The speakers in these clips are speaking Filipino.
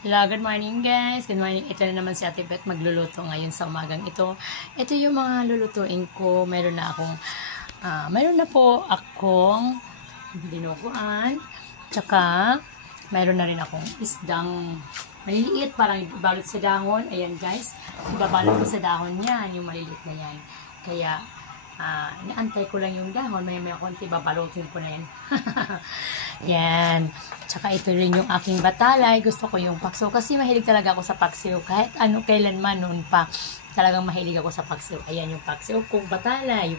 Hello, good morning guys. Good morning. Ito na naman si Ate Beth magluluto ngayon sa umagang ito. Ito yung mga lulutuin ko. Meron na po akong dinuguan. Tsaka, meron na rin akong isdang maliliit, parang ibalot sa dahon. Ayan guys, ibabalot ko sa dahon yan, yung maliliit na yan. Kaya, naantay ko lang yung dahon. May konti, babalutin ko na yan. Yan. Tsaka ito rin yung aking batalay. Gusto ko yung pakso. Kasi mahilig talaga ako sa paksiw. Kahit kailanman noon pa. Talagang mahilig ako sa paksiw. Ayan yung paksiw ko. Batalay.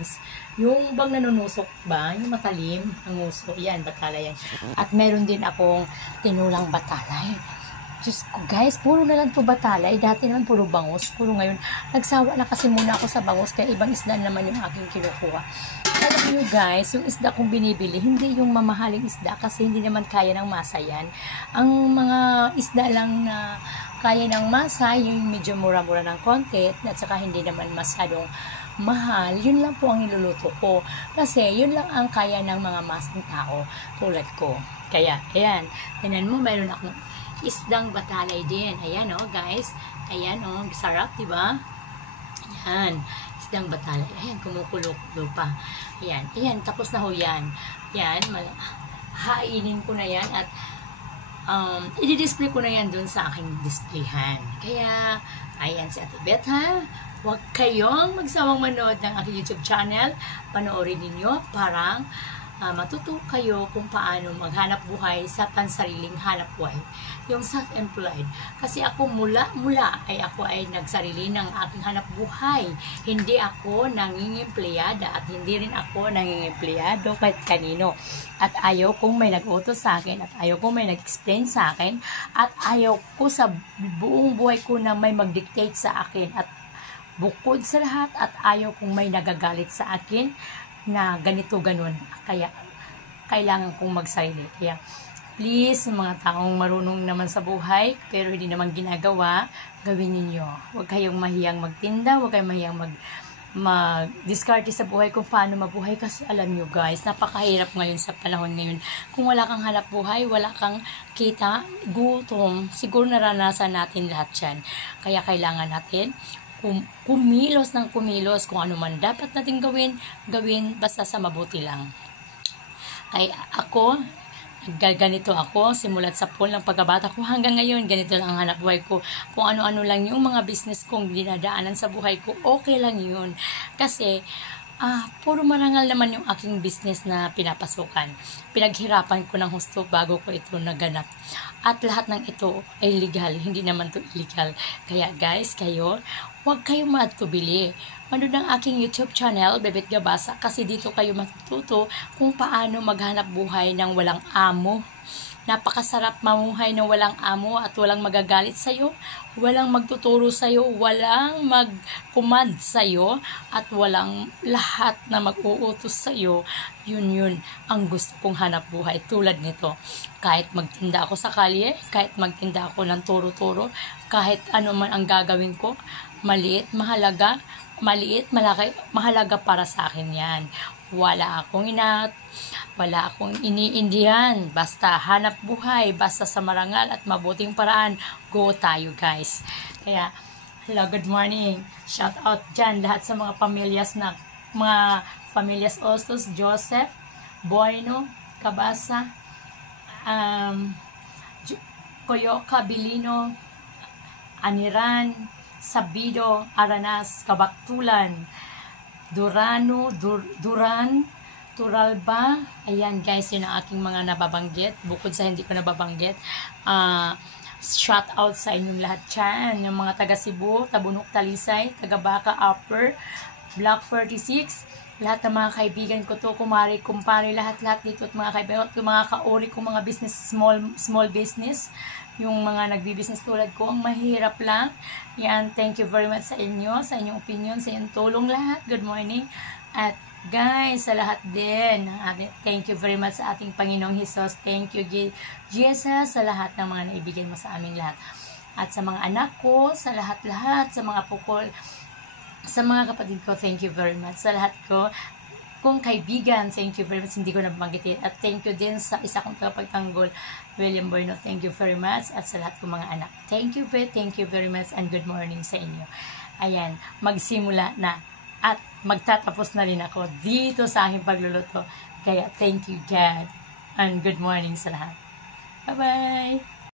Yung bang nanunusok ba? Yung matalim. Ang uso. Yan. Batalay yan. At meron din akong tinulang batalay. Diyos ko guys, puro na lang po batalay. Dati naman puro bangus. Puro ngayon. Nagsawa na kasi muna ako sa bangus. Kaya ibang isda naman yung aking kinukuha. Alam nyo guys, yung isda kong binibili, hindi yung mamahaling isda kasi hindi naman kaya ng masa yan. Ang mga isda lang na kaya ng masa, yung medyo mura-mura ng konti at saka hindi naman masyadong mahal, yun lang po ang niluluto ko. Kasi yun lang ang kaya ng mga masang tao tulad ko. Kaya, ayan, tinan mo, mayroon akong isdang batalay din. Ayan guys, ayan sarap, diba? Ayan, isdang batalay. Ayan, kumukulo-kulo pa. Ayan, ayan, tapos na ho yan. Ayan, hainin ko na yan at i-display ko na yan dun sa aking displayhan. Kaya, ayan si Ate Beth ha. Huwag kayong magsawang manood ng aking YouTube channel. Panoorin ninyo, parang matuto kayo kung paano maghanap buhay sa pansariling hanap buhay. Yung self-employed. Kasi ako mula ay ako ay nagsarili ng aking hanap buhay. Hindi ako nangingimpleyada at hindi rin ako nangingimpleyado kahit kanino. At ayaw kong may nag-utos sa akin at ayaw kong may nag-explain sa akin at ayaw ko sa buong buhay ko na may mag-dictate sa akin at bukod sa lahat at ayaw kong may nagagalit sa akin na ganito ganun. Kaya kailangan kong magsarili. Kaya please, mga taong marunong naman sa buhay pero hindi naman ginagawa, gawin ninyo. Huwag kayong mahiyang magtinda, huwag kayong mahiyang mag-discarte sa buhay kung paano mabuhay kasi alam nyo guys, napakahirap ngayon sa panahon ngayon. Kung wala kang hanap buhay, wala kang kita, gutom, siguro naranasan natin lahat yan. Kaya kailangan natin kumilos ng kumilos kung ano man dapat natin gawin basta sa mabuti lang. Kaya ako, ganito ako, simulat sa pool ng pagkabata ko hanggang ngayon, ganito lang ang hanap buhay ko. Kung ano-ano lang yung mga business kong dinadaanan sa buhay ko, okay lang yun. Kasi, puro marangal naman yung aking business na pinapasukan. Pinaghirapan ko ng husto bago ko ito naganap. At lahat ng ito ay legal, hindi naman to illegal. Kaya guys, huwag kayong matubili. Manood ng aking YouTube channel, Bebet Gabasa, kasi dito kayo matututo kung paano maghanap buhay ng walang amo. Napakasarap mamuhay ng walang amo at walang magagalit sa'yo, walang magtuturo sa'yo, walang mag-command sa'yo, at walang lahat na mag-uutos sa'yo. Yun ang gusto kong hanap buhay tulad nito. Kahit magtinda ako sa kalye, kahit magtinda ako ng turo-turo, kahit ano man ang gagawin ko, maliit, malaki, mahalaga para sa akin yan. Wala akong iniindihan. Basta hanap buhay, basta sa marangal at mabuting paraan, go tayo guys. Kaya, hello, good morning. Shout out dyan lahat sa mga pamilyas Ostos, Joseph, Bueno, Cabasa, Coyoca, Bilino, Aniran, Sabido, Aranas, Kabaktulan, Duran, Turalba. Ayan guys, yun ang aking mga nababanggit. Bukod sa hindi ko nababanggit, shout out sa inyong lahat dyan. Yung mga taga Cebu, Tabunok, Talisay, taga Baca, Upper, Block 46, lahat ng mga kaibigan ko to, kumpare, lahat dito at mga kaibigan ko, mga kaori ko, mga business, small business, yung mga nagbi-business tulad ko, ang mahirap lang. Yan, thank you very much sa inyo, sa inyong opinion, sa inyong tulong lahat. Good morning. At guys, sa lahat din, thank you very much sa ating Panginoong Hesus. Thank you, Jesus, sa lahat ng mga naibigay mo sa aming lahat. At sa mga anak ko, sa lahat-lahat, sa mga pukol, sa mga kapatid ko, thank you very much. Sa lahat ko, kong kaibigan. Thank you very much. Hindi ko nabanggitin. At thank you din sa isa kong tagapagtanggol, William Bueno. Thank you very much. At sa lahat kong mga anak. Thank you very much and good morning sa inyo. Ayan, magsimula na. At magtatapos na rin ako dito sa aking pagluluto. Kaya thank you God. And good morning sa lahat. Bye-bye!